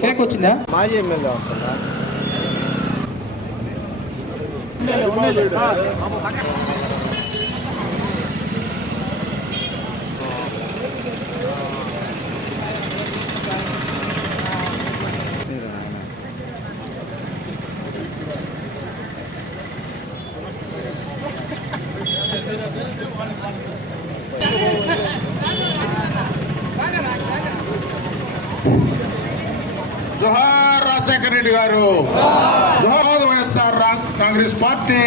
Cake వచ్చిందా? మాజీ MLA వస్తుందా రాజశేఖర రెడ్డి గారు. జోహాద్ వైఎస్ఆర్ కాంగ్రెస్ పార్టీ.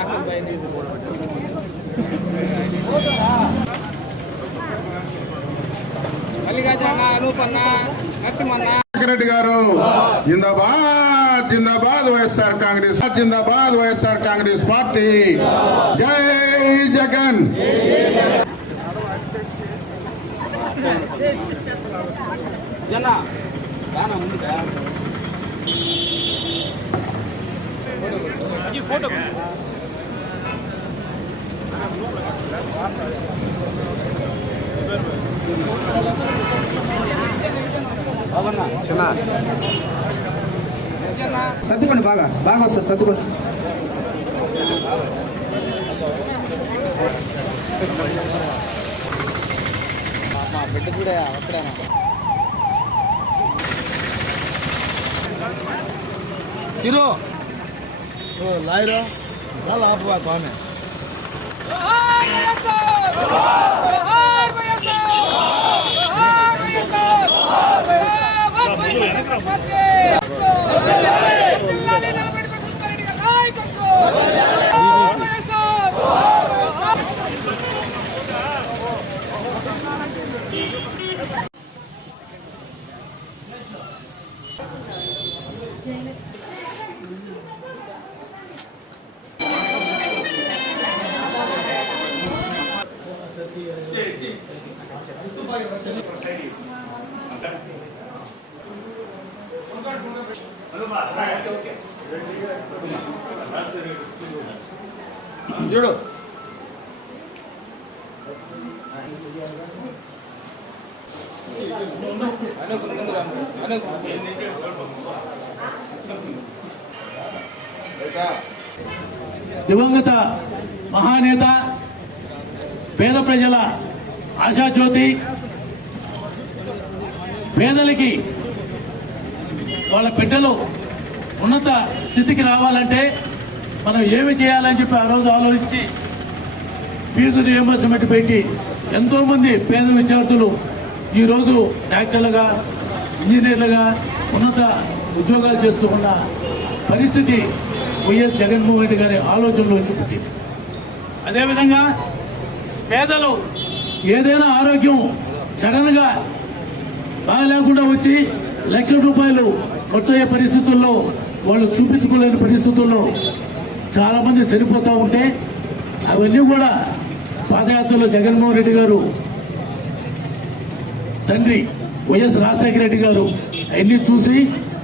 అహ్మద్ భాయ్ మల్లికార్జున అన్న అనూప్ అన్న నరసింహన్న. రెడ్డి గారు జిందాబాద్ జిందాబాద్ వైఎస్ఆర్ కాంగ్రెస్ జిందాబాద్ వైఎస్ఆర్ కాంగ్రెస్ పార్టీ జై జగన్ జన రానా ముందుగా చిన్న సర్దుకోండి బాగా బాగా వస్తుంది సర్దుకోండి మా బిడ్డ కూడా అక్కడేనా సిరు ఓ లాయరు చాలా ఆపువా స్వామి చూడు అనూప్ ముందు రా అనూప్ దివంగత మహానేత పేద ప్రజల ఆశాజ్యోతి పేదలకి వాళ్ళ బిడ్డలు ఉన్నత స్థితికి రావాలంటే మనం ఏమి చేయాలని చెప్పి ఆ రోజు ఆలోచించి ఫీజు రియంబర్స్మెంట్ పెట్టి ఎంతోమంది పేద విద్యార్థులు ఈరోజు డాక్టర్లుగా ఇంజనీర్లుగా ఉన్నత ఉద్యోగాలు చేస్తున్న పరిస్థితి వైఎస్ జగన్మోహన్ రెడ్డి గారి ఆలోచనలో చూపింది. అదేవిధంగా పేదలు ఏదైనా ఆరోగ్యం సడన్గా బాగలేకుండా వచ్చి లక్ష రూపాయలు ఖర్చు అయ్యే పరిస్థితుల్లో వాళ్ళు చూపించుకోలేని పరిస్థితుల్లో చాలామంది చనిపోతూ ఉంటే అవన్నీ కూడా పాదయాత్రలో జగన్మోహన్ రెడ్డి గారు తండ్రి వైఎస్ రాజశేఖర రెడ్డి గారు అవన్నీ చూసి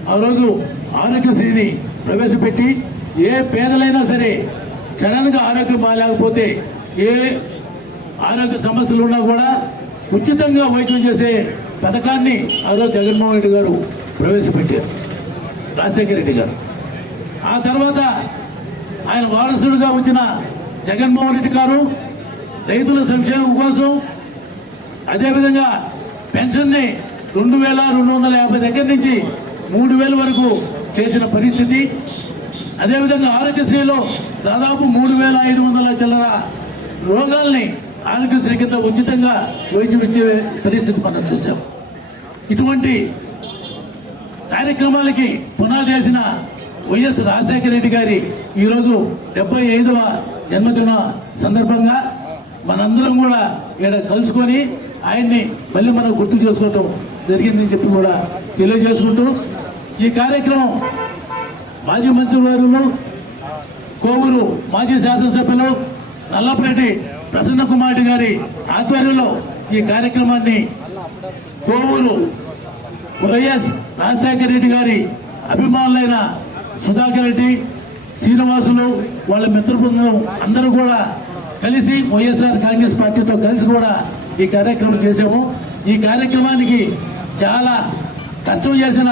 ఆ రోజు ఆరోగ్యశ్రీని ప్రవేశపెట్టి ఏ పేదలైనా సరే సడన్గా ఆరోగ్యం బాగాలేకపోతే ఏ ఆరోగ్య సమస్యలు ఉన్నా కూడా ఉచితంగా వైద్యం చేసే పథకాన్ని అదో జగన్మోహన్ రెడ్డి గారు ప్రవేశపెట్టారు. రాజశేఖర రెడ్డి గారు. ఆ తర్వాత ఆయన వారసుడిగా వచ్చిన జగన్మోహన్ రెడ్డి గారు రైతుల సంక్షేమం కోసం అదేవిధంగా పెన్షన్ని రెండు వేల రెండు వందల యాభై దగ్గర నుంచి మూడు వేల వరకు చేసిన పరిస్థితి. అదేవిధంగా ఆరోగ్యశ్రీలో దాదాపు మూడు వేల ఐదు వందల చిల్లర రోగాల్ని ఆరోగ్యశ్రీ కింద ఉచితంగా వైద్యం ఇచ్చే పరిస్థితి మనం చూసాం ఇటువంటి కార్యక్రమాలకి పునాది వేసిన వైఎస్ రాజశేఖర రెడ్డి గారి ఈరోజు డెబ్బై ఐదవ జన్మదిన సందర్భంగా మనందరం కూడా ఇక్కడ కలుసుకొని ఆయన్ని మళ్ళీ మనం గుర్తు చేసుకోవటం జరిగిందని చెప్పి కూడా తెలియజేసుకుంటూ ఈ కార్యక్రమం మాజీ మంత్రి మంత్రివర్యులు కోవూరు మాజీ శాసనసభ్యులు నల్లపరెడ్డి ప్రసన్న కుమార్ గారి ఆధ్వర్యంలో ఈ కార్యక్రమాన్ని కోవూరు వైఎస్ రాజశేఖర రెడ్డి గారి అభిమానులైన సుధాకర్ రెడ్డి శ్రీనివాసులు వాళ్ళ మిత్రబృందం అందరూ కూడా కలిసి వైఎస్ఆర్ కాంగ్రెస్ పార్టీతో కలిసి కూడా ఈ కార్యక్రమం చేశాము. ఈ కార్యక్రమానికి చాలా కష్టం చేసిన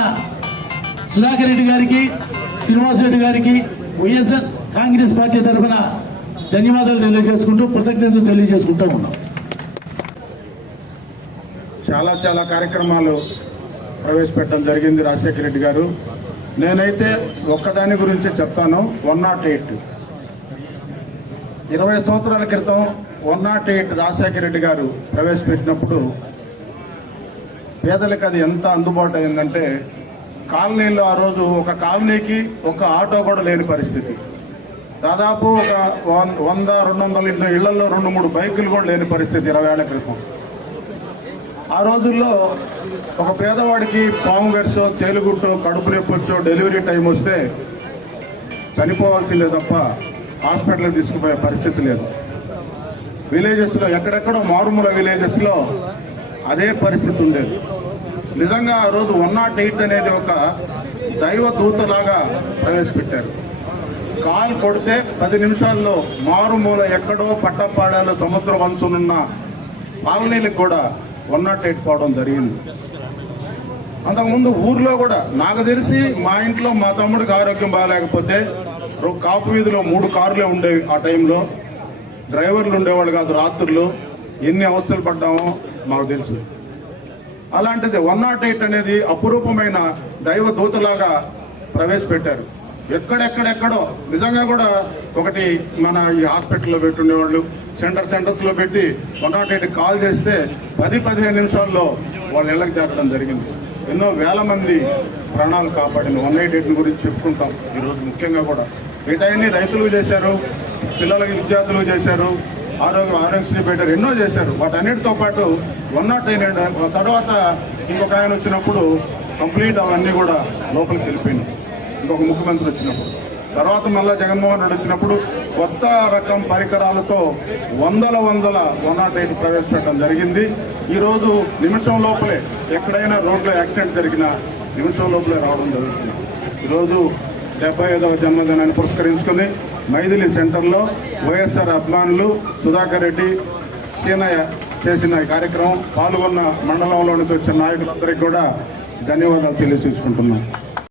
సుధాకర్ రెడ్డి గారికి శ్రీనివాసరెడ్డి గారికి వైఎస్ఆర్ కాంగ్రెస్ పార్టీ తరఫున ధన్యవాదాలు తెలియజేసుకుంటూ కృతజ్ఞతలు తెలియజేసుకుంటూ ఉన్నాం. చాలా చాలా కార్యక్రమాలు ప్రవేశపెట్టడం జరిగింది రాజశేఖర రెడ్డి గారు. నేనైతే ఒక్కదాని గురించి చెప్తాను వన్ నాట్ ఎయిట్. ఇరవై సంవత్సరాల క్రితం one nought eight Rajasekhara Reddy garu ప్రవేశపెట్టినప్పుడు పేదలకు అది ఎంత అందుబాటు అయిందంటే కాలనీలో ఆ రోజు ఒక కాలనీకి ఒక ఆటో కూడా లేని పరిస్థితి. దాదాపు ఒక వం- వంద రెండు వందల ఇళ్ళ ఇళ్ళలో రెండు మూడు బైకులు కూడా లేని పరిస్థితి ఇరవై ఏళ్ళ క్రితం. ఆ రోజుల్లో ఒక పేదవాడికి పాము గరిసో తేలుగుట్టో కడుపు నొప్పొచ్చో డెలివరీ టైం వస్తే చనిపోవాల్సిందే తప్ప హాస్పిటల్కి తీసుకుపోయే పరిస్థితి లేదు. విలేజెస్లో ఎక్కడెక్కడో మారుమూల విలేజెస్లో అదే పరిస్థితి ఉండేది. నిజంగా ఆ రోజు వన్ నాట్ ఎయిట్ అనేది ఒక దైవ దూతలాగా ప్రవేశపెట్టారు. కాల్ కొడితే పది నిమిషాల్లో మారుమూల ఎక్కడో పట్టపాడాలో సముద్ర వంచునున్న కాలనీలకు కూడా వన్ నాట్ ఎయిట్ పోవడం జరిగింది. అంతకుముందు ఊర్లో కూడా నాకు తెలిసి మా ఇంట్లో మా తమ్ముడికి ఆరోగ్యం బాగాలేకపోతే రో- కాపు వీధిలో మూడు కార్లే ఉండేవి ఆ టైంలో. డ్రైవర్లు ఉండేవాళ్ళు కాదు రాత్రులు. ఎన్ని అవస్థలు పడ్డామో మాకు తెలుసు. అలాంటిది వన్ నాట్ ఎయిట్ అనేది అపురూపమైన దైవ దూతలాగా ప్రవేశపెట్టారు. ఎక్కడెక్కడెక్కడో. నిజంగా కూడా ఒకటి మన ఈ హాస్పిటల్లో పెట్టుండేవాళ్ళు సెంటర్ సెంటర్స్లో పెట్టి వన్ నాట్ ఎయిట్ కాల్ చేస్తే పది పదిహేను నిమిషాల్లో వాళ్ళ ఇళ్ళకి చేరడం జరిగింది. ఎన్నో వేల మంది ప్రాణాలు కాపాడిన వన్ ఎయిట్ ఎయిట్ గురించి చెప్పుకుంటాం ఈరోజు ముఖ్యంగా కూడా. మిగతాయన్ని రైతులు చేశారు పిల్లలకి విద్యార్థులు చేశారు ఆరోగ్య ఆరోగ్యశ్రీ పెట్టారు ఎన్నో చేశారు. వాటన్నిటితో పాటు వన్ నాట్ ఎయిట్ తర్వాత ఇంకొక ఆయన వచ్చినప్పుడు కంప్లీట్ అవన్నీ కూడా లోపలికి వెళ్ళిపోయినాయి. ఇంకొక ముఖ్యమంత్రి వచ్చినప్పుడు. తర్వాత మళ్ళా జగన్మోహన్ రెడ్డి వచ్చినప్పుడు కొత్త రకం పరికరాలతో వందల వందల వన్ నాట్ ఎయిట్ ప్రవేశపెట్టడం జరిగింది. ఈరోజు నిమిషం లోపలే ఎక్కడైనా రోడ్లో యాక్సిడెంట్ జరిగినా నిమిషం లోపలే రావడం జరుగుతుంది. ఈరోజు డెబ్బై ఐదవ జన్మదినాన్ని పురస్కరించుకుని మైథిలి సెంటర్లో వైఎస్ఆర్ అభిమానులు సుధాకర్ రెడ్డి సీనయ్య చేసిన కార్యక్రమం పాల్గొన్న మండలంలోనికి వచ్చిన నాయకులందరికీ కూడా ధన్యవాదాలు తెలియజేసుకుంటున్నాను